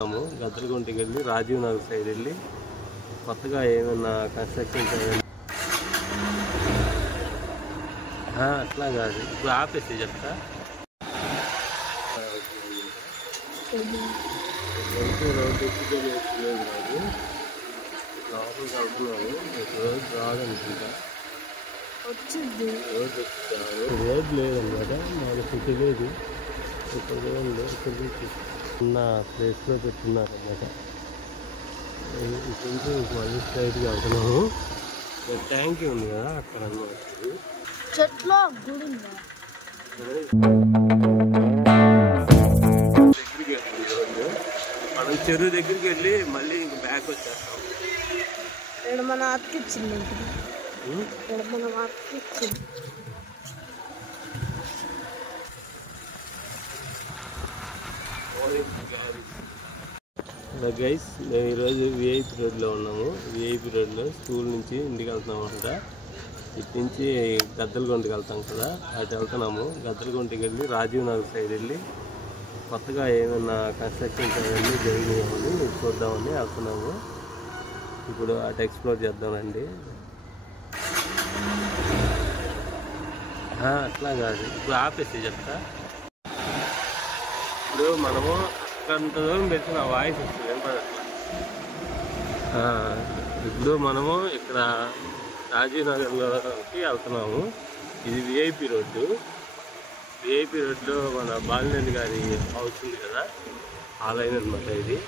గద్దలగుంటకి వెళ్ళి రాజీవ్ నగర్ సైడ్ వెళ్ళి కొత్తగా ఏమైనా కన్స్ట్రక్షన్ అట్లా కాదు ఇప్పుడు ఆపేసి చెప్తా లోపలికి వెళ్తున్నాను రోజు రాదనుకుంటా రోడ్ లేదన్నమాట మాకు సిటీ లేదు ఇక్కడ ఉన్న ప్లేస్లో పెట్టున్నారన్నమాట ఇటు మళ్ళీ స్ట్రైట్గా వెళ్తున్నాము ట్యాంక్ ఉంది కదా అక్కడ అన్నమాట దగ్గరికి వెళ్ళింది రోడ్డు మనం చెరువు దగ్గరికి వెళ్ళి మళ్ళీ ఇంక బ్యాక్ వచ్చేస్తాం మన అతికిచ్చింది మనం అతికిచ్చింది గైస్ మేము ఈరోజు విఐపి రోడ్లో ఉన్నాము. విఐపి రోడ్లో స్కూల్ నుంచి ఇంటికి వెళ్తున్నాము అనమాట. ఇటు నుంచి గద్దలగుంటకి వెళ్తాం కదా, అటు వెళ్తున్నాము. గద్దలగుంటకి వెళ్ళి రాజీవ్ నగర్ సైడ్ వెళ్ళి కొత్తగా ఏమైనా కన్స్ట్రక్షన్స్ అవన్నీ జరిగినాయని చూద్దామని వెళ్తున్నాము. ఇప్పుడు అటు ఎక్స్ప్లోర్ చేద్దామండి. అట్లా కాదు ఇప్పుడు ఆపేసి చెప్తా. ఇప్పుడు మనము అంత దూరం పెట్టి నా వాయిస్ వస్తుంది వినపడట్లా. ఇప్పుడు మనము ఇక్కడ రాజీవ్ నగర్లోకి వెళ్తున్నాము. ఇది విఐపి రోడ్డు. విఐపి రోడ్లో మన బాలినేని గారి హౌస్ ఉంది కదా, ఆ లైన్ అనమాట ఇది.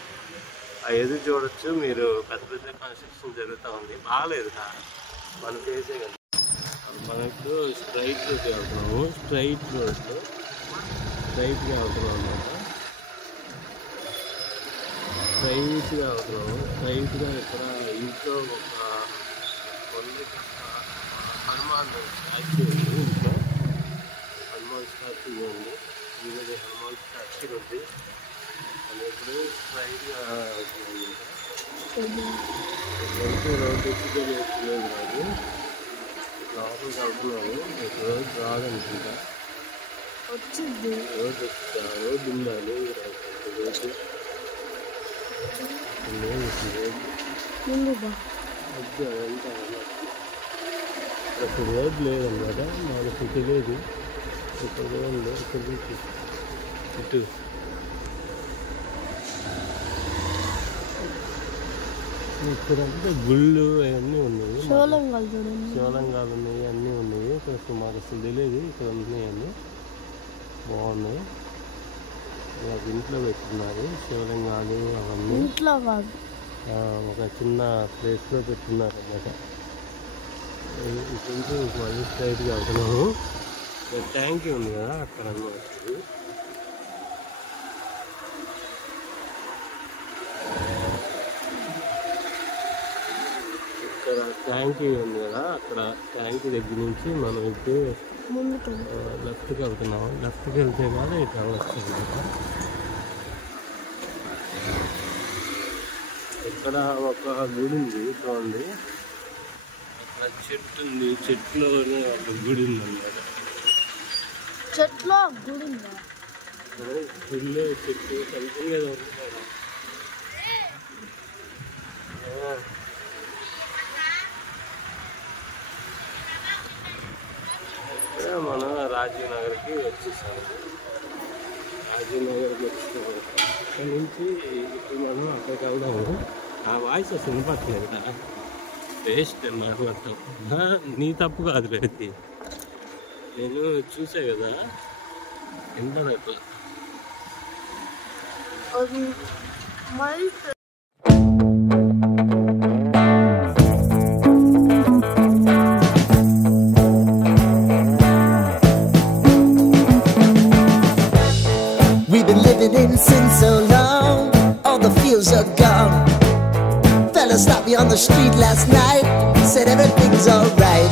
ఆ ఎదురు చూడొచ్చు మీరు, పెద్ద పెద్ద కన్స్ట్రక్షన్ జరుగుతూ ఉంది. బాగాలేదు మన ఫేసే కదా. మనం ఇప్పుడు స్ట్రైట్ రోడ్డు వెళ్తున్నాము. స్ట్రైట్గా వెళ్తున్నాం అనమాట. స్ట్రైట్గా వెళ్తున్నాము. స్ట్రైట్గా ఇక్కడ ఇంట్లో ఒక హనుమాన్ స్టాచ్యూ ఉంది. ఇంట్లో హనుమాన్ స్టాచ్యూ ఉంది. ఈరోజు హనుమాన్ స్టాచ్యూ ఉంది. అది ఇప్పుడు స్ట్రైట్గా వెళ్తున్నాము. రోడ్డు ఎక్కిపోయి వేసుకునేది కాదు, లోపలికి వెళ్తున్నాము. రోజు రాదనుకుంటా. రోడ్డు రోడ్డు ఉండాలి. రోడ్డు అక్కడ రోడ్ లేదన్నమాట, మాకు సిటీ లేదు. ఇక్కడ లేదు. ఇటు ఇక్కడంటే గుళ్ళు అవన్నీ ఉన్నాయి, శివలింగాలు ఉన్నాయి, అన్నీ ఉన్నాయి. కొంచెం మాకు అసలు తెలియదు ఇక్కడ ఉన్నాయని. బాగున్నాయి. ఇంట్లో పెట్టున్నారు శివలింగాలు అవన్నీ. ఒక చిన్న ప్లేస్లో పెట్టున్నారు అన్నమాట. ఇటు మళ్ళీ స్ట్రైట్గా వెళ్తున్నాము. ట్యాంక్ ఉంది కదా అక్కడ అన్నమాట. ఇక్కడ ట్యాంక్ ఉంది కదా, అక్కడ ట్యాంక్ దగ్గర నుంచి మనం ఇప్పుడు లెఫ్ట్కి వెళ్తున్నాము. లెఫ్ట్కి వెళ్తే కానీ ఇట్లా వస్తుంది కదా. ఇక్కడ ఒక గుడి ఉంది చూడండి. అక్కడ చెట్టు ఉంది, చెట్టులోనే ఒక గుడి ఉంది అన్నమాట. గుడిలో చెట్టు సంథింగ్ ఏదో ఉంటారు. మనం రాజీవ్ నగర్కి వచ్చేసాము. రాజీవ్ నగర్కి వచ్చేసాము. అక్కడి నుంచి ఇప్పుడు మనం అక్కడికి వెళ్దాము. ఆ వాయిస్ అసలు వినపట్లేదు కదా, వేస్ట్ మాట్లాడతాం. నీ తప్పు కాదు పెడితే, నేను చూసా కదా వినపడట్లా. Living in sin so long, all the feels are gone. Fella stopped me on the street last night, said everything's alright.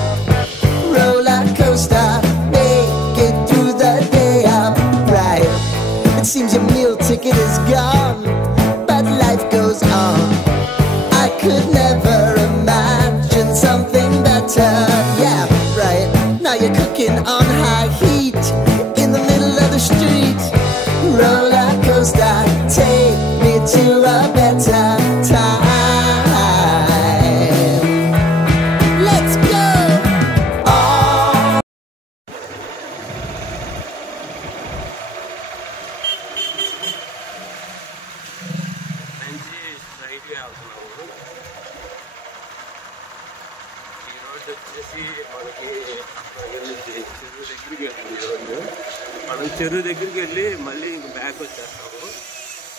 Roller coaster, make it through the day, I'm right. It seems your meal ticket is gone, but life goes on. I could never imagine something better. Yeah, right. Now you're cooking on high heat in the middle of the street. Roller coaster, take me to a better time. Let's go. Oh. మంచి స్ట్రైట్గా వెళ్తున్నాము. ఈ road వచ్చేసి మనకి చెరువు దగ్గరికి వెళ్తుంది road. మనం చెరువు దగ్గరికి వెళ్ళి మళ్ళీ ఇంక బ్యాక్ వచ్చేస్తాము.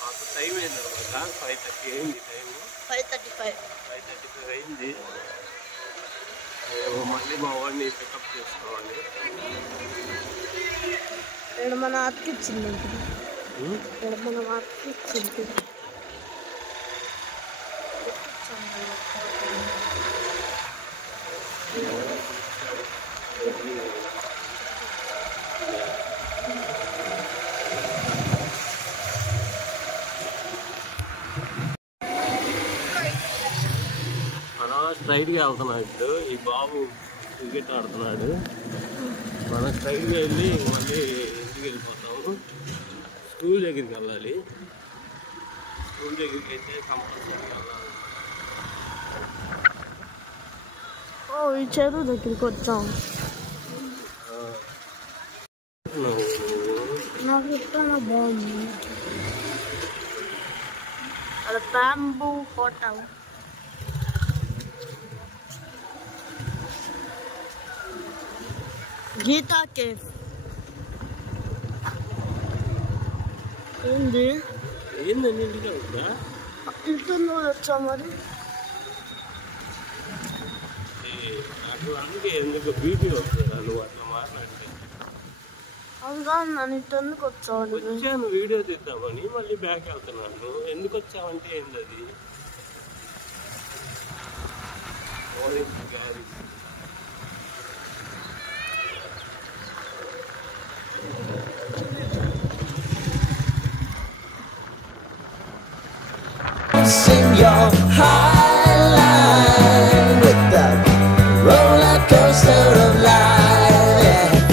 మాకు టైం అయిందనమాట, 5:30 అయింది టైము. 5:35 అయింది. మేము మళ్ళీ మా వాడిని పికప్ చేసుకోవాలి. ఇక్కడ మన అతికిచ్చింది, ఇక్కడ మనం అతికిచ్చింది. మనం స్ట్రైట్గా వెళ్తున్నాం. ఇప్పుడు ఈ బాబు క్రికెట్ ఆడుతున్నాడు. మనం స్ట్రైట్గా వెళ్ళి మళ్ళీ ఇంటికి వెళ్ళిపోతాము. స్కూల్ దగ్గరికి వెళ్ళాలి. స్కూల్ దగ్గరికి అయితే కంపల్సరీ వెళ్ళాలి. ఈ చెరువు దగ్గరికి వచ్చాం. నాకు ఇష్టం బాగుంది. అది బ్యాంబూ హోటల్. గీతా కేఫ్. ఏంది ఏందండి ఇంటికి వెళ్తుందా? ఇంట్లో వచ్చా మరి. నాకు అందుకే ఎందుకు బీపీ వస్తుందా నువ్వు అట్లా మాట్లాడితే? అవునా, నన్ను ఇంటెందుకు వచ్చావు? వచ్చాను వీడియో తీద్దామని, మళ్ళీ బ్యాక్ వెళ్తున్నాను. ఎందుకు వచ్చావంటే ఏంది అది? Sing your high line with the roller coaster of life.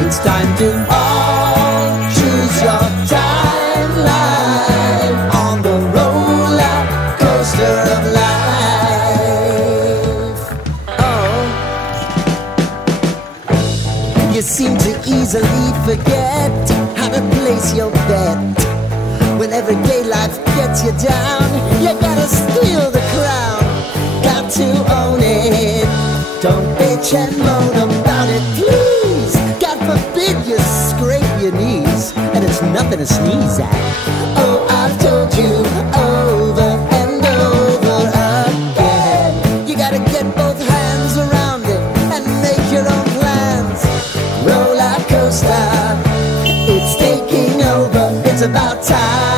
It's time to all choose your timeline on the roller coaster of life. Oh, you seem to easily forget how to place your bet. When everyday life gets you down, you gotta steal the crown. Got to own it. Don't bitch and moan about it, please. God forbid you scrape your knees, and it's nothing to sneeze at. Oh, I've told you over and over again. You gotta get both hands around it and make your own plans. Roller coaster, it's taking over. It's about time.